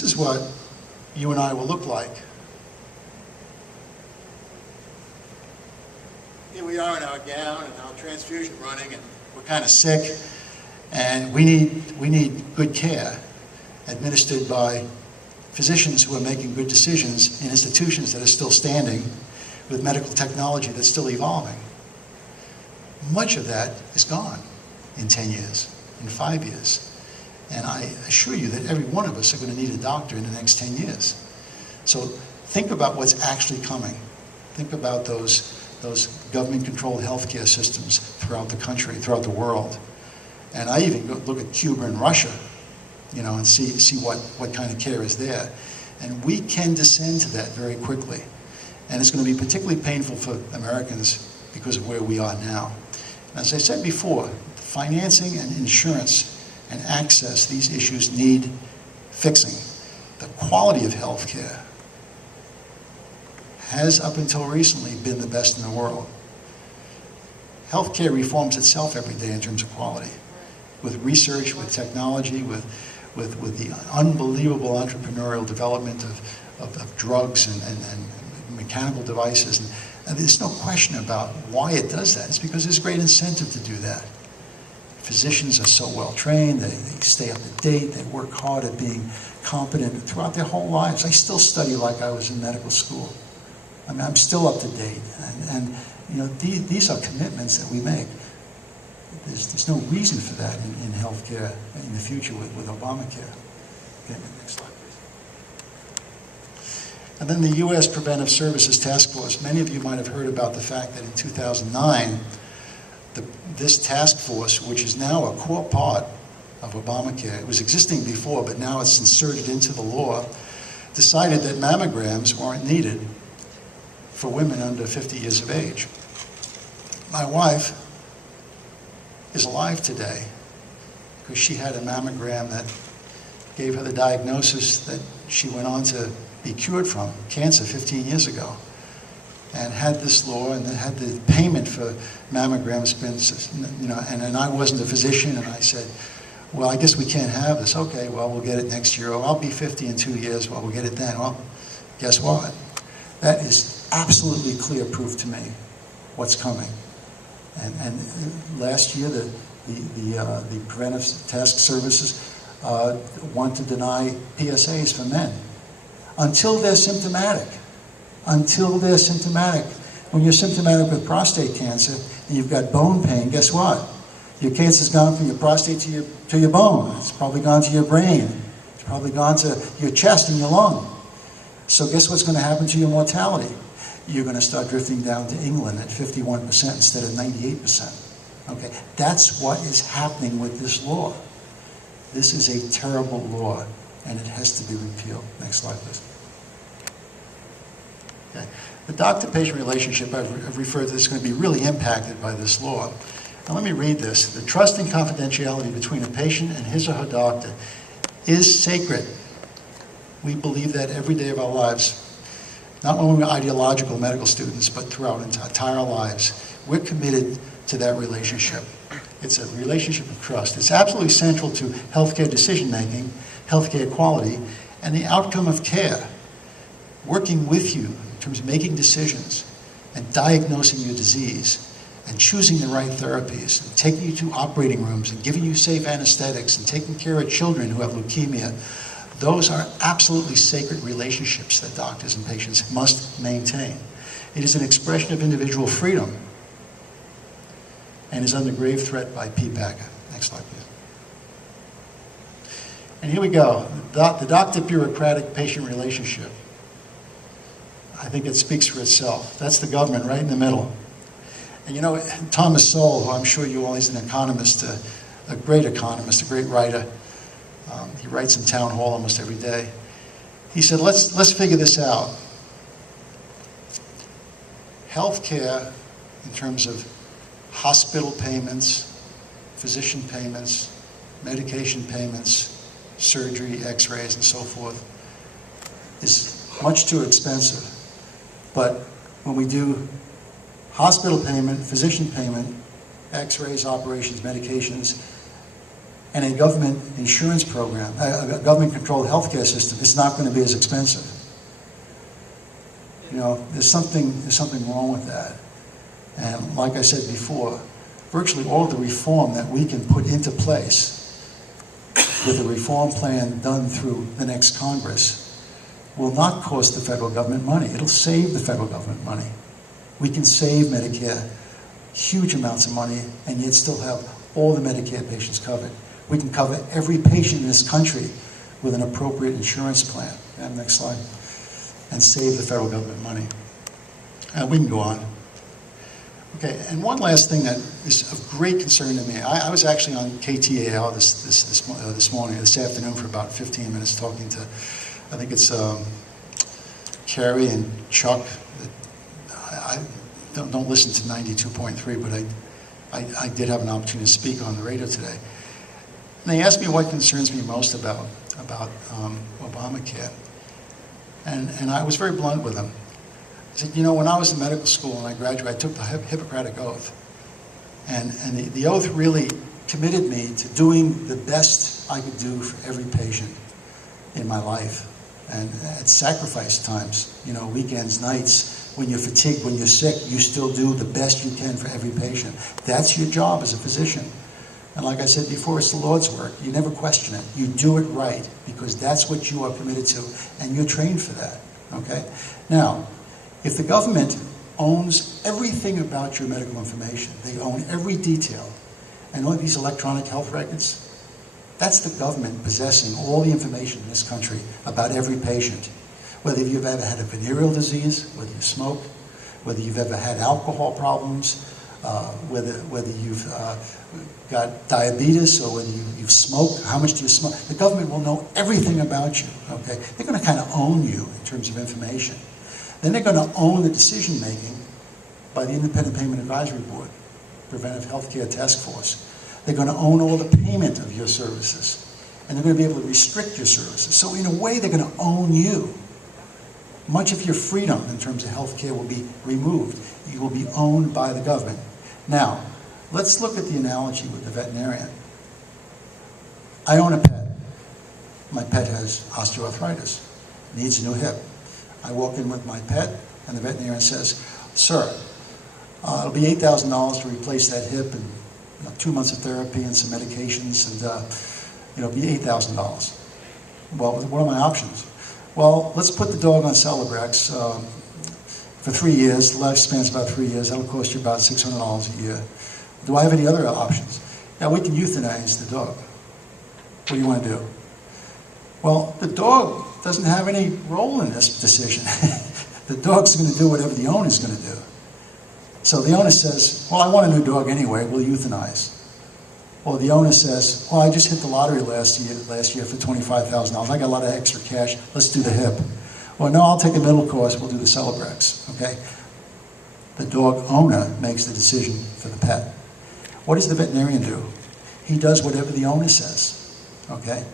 this is what you and I will look like. Here we are in our gown and our transfusion running, and we're kind of sick, and we need good care administered by physicians who are making good decisions in institutions that are still standing with medical technology that's still evolving. Much of that is gone in 10 years, in 5 years. And I assure you that every one of us are going to need a doctor in the next 10 years. So think about what's actually coming. Think about those government-controlled healthcare systems throughout the country, throughout the world. And I even look at Cuba and Russia, you know, and see what kind of care is there. And we can descend to that very quickly. And it's going to be particularly painful for Americans because of where we are now. And as I said before, financing and insurance and access, these issues need fixing. The quality of healthcare has, up until recently, been the best in the world. Healthcare reforms itself every day in terms of quality, with research, with technology, with the unbelievable entrepreneurial development of drugs and mechanical devices. And there's no question about why it does that. It's because there's great incentive to do that. Physicians are so well trained, they stay up to date, they work hard at being competent throughout their whole lives. I still study like I was in medical school. I mean, I'm still up to date. And you know, these are commitments that we make. There's no reason for that in healthcare in the future with Obamacare. Okay, next slide, please. And then the U.S. Preventive Services Task Force. Many of you might have heard about the fact that in 2009, this task force, which is now a core part of Obamacare, it was existing before, but now it's inserted into the law, decided that mammograms weren't needed for women under 50 years of age. My wife is alive today because she had a mammogram that gave her the diagnosis that she went on to be cured from cancer 15 years ago. And had this law and had the payment for mammograms been, you know, and I wasn't a physician, and I said, well, I guess we can't have this. Okay, well, we'll get it next year. Oh, I'll be 50 in 2 years. Well, we'll get it then. Well, guess what? That is absolutely clear proof to me what's coming. And last year, the Preventive Task Services want to deny PSAs for men until they're symptomatic. Until they're symptomatic. When you're symptomatic with prostate cancer and you've got bone pain, guess what? Your cancer's gone from your prostate to your bone. It's probably gone to your brain. It's probably gone to your chest and your lung. So guess what's going to happen to your mortality? You're going to start drifting down to England at 51% instead of 98%. Okay, that's what is happening with this law. This is a terrible law, and it has to be repealed. Next slide, please. Okay. The doctor-patient relationship, I've referred to, is going to be really impacted by this law. Now let me read this. The trust and confidentiality between a patient and his or her doctor is sacred. We believe that every day of our lives, not when we're ideological medical students, but throughout our entire lives. We're committed to that relationship. It's a relationship of trust. It's absolutely central to healthcare decision-making, healthcare quality, and the outcome of care. Working with you in terms of making decisions and diagnosing your disease and choosing the right therapies and taking you to operating rooms and giving you safe anesthetics and taking care of children who have leukemia. Those are absolutely sacred relationships that doctors and patients must maintain. It is an expression of individual freedom and is under grave threat by PPACA. Next slide, please. And here we go, the doctor-bureaucratic patient relationship. I think it speaks for itself. That's the government right in the middle. And you know, Thomas Sowell, who I'm sure you all, he's an economist, a great economist, a great writer. He writes in Town Hall almost every day. He said, let's figure this out. Healthcare, in terms of hospital payments, physician payments, medication payments, surgery, x-rays, and so forth, is much too expensive. But when we do hospital payment, physician payment, x-rays, operations, medications, and a government insurance program, a government-controlled healthcare system, is not going to be as expensive. You know, there's something wrong with that. And like I said before, virtually all of the reform that we can put into place with a reform plan done through the next Congress will not cost the federal government money. It'll save the federal government money. We can save Medicare huge amounts of money and yet still have all the Medicare patients covered. We can cover every patient in this country with an appropriate insurance plan. And next slide. And save the federal government money. We can go on. Okay, and one last thing that is of great concern to me. I was actually on KTAL this afternoon for about 15 minutes talking to, I think it's Carrie and Chuck. I don't listen to 92.3, but I did have an opportunity to speak on the radio today. And they asked me what concerns me most about Obamacare. And I was very blunt with them. I said, you know, when I was in medical school and I graduated, I took the Hippocratic Oath. And the oath really committed me to doing the best I could do for every patient in my life. And at sacrifice times, you know, weekends, nights, when you're fatigued, when you're sick, you still do the best you can for every patient. That's your job as a physician. And like I said before, it's the Lord's work. You never question it. You do it right because that's what you are committed to, and you're trained for that, okay? Now, if the government owns everything about your medical information, they own every detail, and all these electronic health records, that's the government possessing all the information in this country about every patient. Whether you've ever had a venereal disease, whether you smoke, whether you've ever had alcohol problems, whether you've got diabetes or whether you've smoked, how much do you smoke. The government will know everything about you, okay? They're going to kind of own you in terms of information. Then they're going to own the decision making by the Independent Payment Advisory Board, Preventive Healthcare Task Force. They're going to own all the payment of your services. And they're going to be able to restrict your services. So in a way, they're going to own you. Much of your freedom in terms of healthcare will be removed. You will be owned by the government. Now, let's look at the analogy with the veterinarian. I own a pet. My pet has osteoarthritis, needs a new hip. I walk in with my pet, and the veterinarian says, "Sir, it'll be $8,000 to replace that hip, and 2 months of therapy and some medications, and it'll be $8,000. Well, what are my options? Well, let's put the dog on Celebrex for 3 years. The lifespan's about 3 years. That'll cost you about $600 a year. Do I have any other options? Yeah, we can euthanize the dog. What do you want to do? Well, the dog doesn't have any role in this decision. The dog's going to do whatever the owner's going to do. So the owner says, well, I want a new dog anyway, we'll euthanize. Or the owner says, well, I just hit the lottery last year for $25,000. I got a lot of extra cash, let's do the hip. Or no, I'll take a middle course, we'll do the Celebrex, okay? The dog owner makes the decision for the pet. What does the veterinarian do? He does whatever the owner says, okay?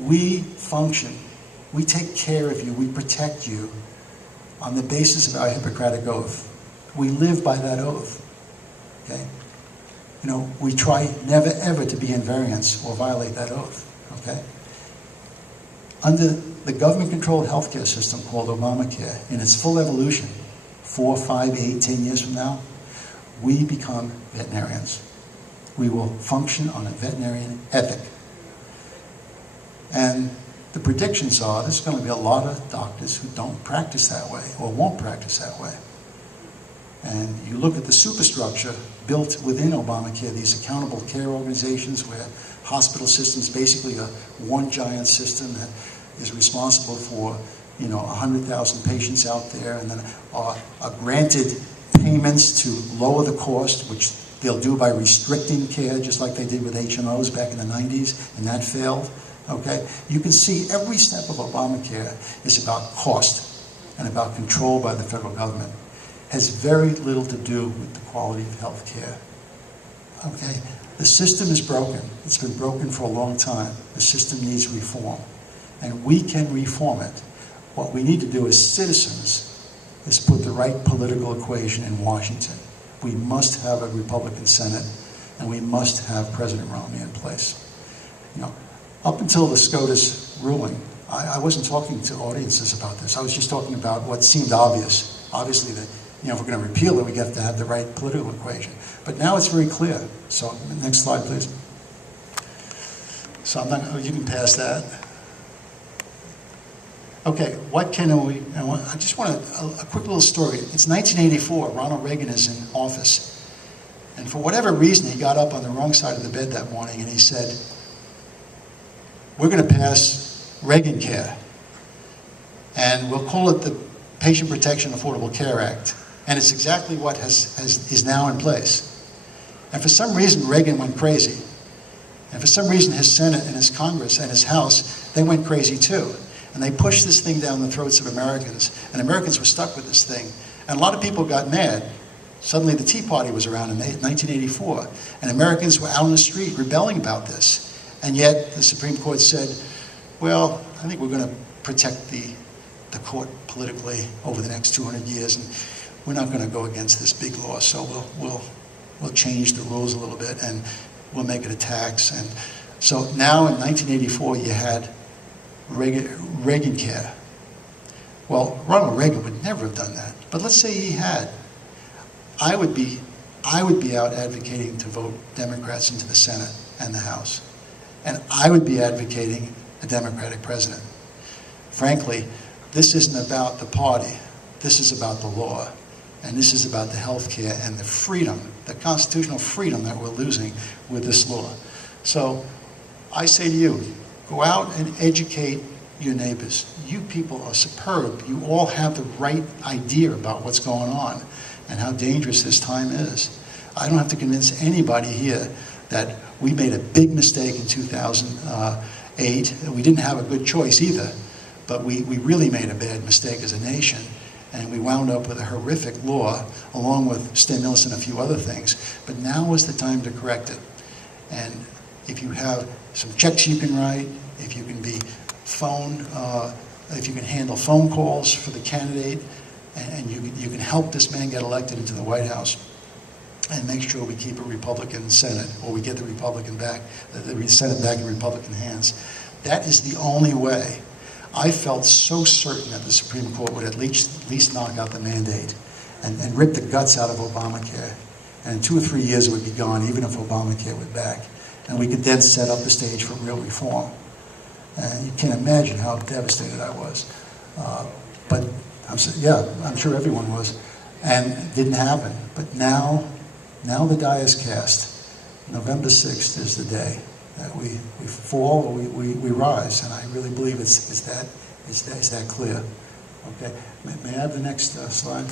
We function, we take care of you, we protect you on the basis of our Hippocratic Oath. We live by that oath, okay? You know, we try never ever to be in variance or violate that oath, okay? Under the government-controlled healthcare system called Obamacare, in its full evolution, 4, 5, 8, 10 years from now, we become veterinarians. We will function on a veterinarian ethic. And the predictions are there's going to be a lot of doctors who don't practice that way or won't practice that way. And you look at the superstructure built within Obamacare, these accountable care organizations where hospital systems basically are one giant system that is responsible for, 100,000 patients out there, and then are granted payments to lower the cost, which they'll do by restricting care, just like they did with HMOs back in the 90s, and that failed. Okay? You can see every step of Obamacare is about cost and about control by the federal government. Has very little to do with the quality of health care. Okay? The system is broken. It's been broken for a long time. The system needs reform. And we can reform it. What we need to do as citizens is put the right political equation in Washington. We must have a Republican Senate, and we must have President Romney in place. You know, up until the SCOTUS ruling, I wasn't talking to audiences about this. I was just talking about what seemed obvious. Obviously, that if we're going to repeal it, we have to have the right political equation. But now it's very clear. So, next slide, please. So you can pass that. Okay, what can we? I just want a quick little story. It's 1984. Ronald Reagan is in office, and for whatever reason, he got up on the wrong side of the bed that morning, and he said, "We're going to pass Reagan-Care, and we'll call it the Patient Protection Affordable Care Act." And it's exactly what is now in place. And for some reason, Reagan went crazy. And for some reason, his Senate and his Congress and his House, they went crazy too. And they pushed this thing down the throats of Americans. And Americans were stuck with this thing. And a lot of people got mad. Suddenly the Tea Party was around in 1984. And Americans were out on the street rebelling about this. And yet the Supreme Court said, well, I think we're going to protect the court politically over the next 200 years. And we're not going to go against this big law. So we'll change the rules a little bit. And we'll make it a tax. And so now in 1984, you had Reagan-Care. Well, Ronald Reagan would never have done that. But let's say he had. I would be out advocating to vote Democrats into the Senate and the House. And I would be advocating a Democratic president. Frankly, this isn't about the party. This is about the law. And this is about the health care and the freedom, the constitutional freedom that we're losing with this law. So I say to you, go out and educate your neighbors. You people are superb. You all have the right idea about what's going on and how dangerous this time is. I don't have to convince anybody here that we made a big mistake in 2008. We didn't have a good choice either, but we really made a bad mistake as a nation. And we wound up with a horrific law, along with stimulus and a few other things. But now is the time to correct it. And if you have some checks you can write, if you can be if you can handle phone calls for the candidate, and you can help this man get elected into the White House, and make sure we keep a Republican Senate, or we get the Senate back in Republican hands. That is the only way. I felt so certain that the Supreme Court would at least knock out the mandate and rip the guts out of Obamacare. And in 2 or 3 years it would be gone, even if Obamacare went back. And we could then set up the stage for real reform. And you can't imagine how devastated I was. But I'm sure everyone was. And it didn't happen. But now the die is cast. November 6th is the day that we fall or we rise, and I really believe it's that clear. Okay, may I have the next slide?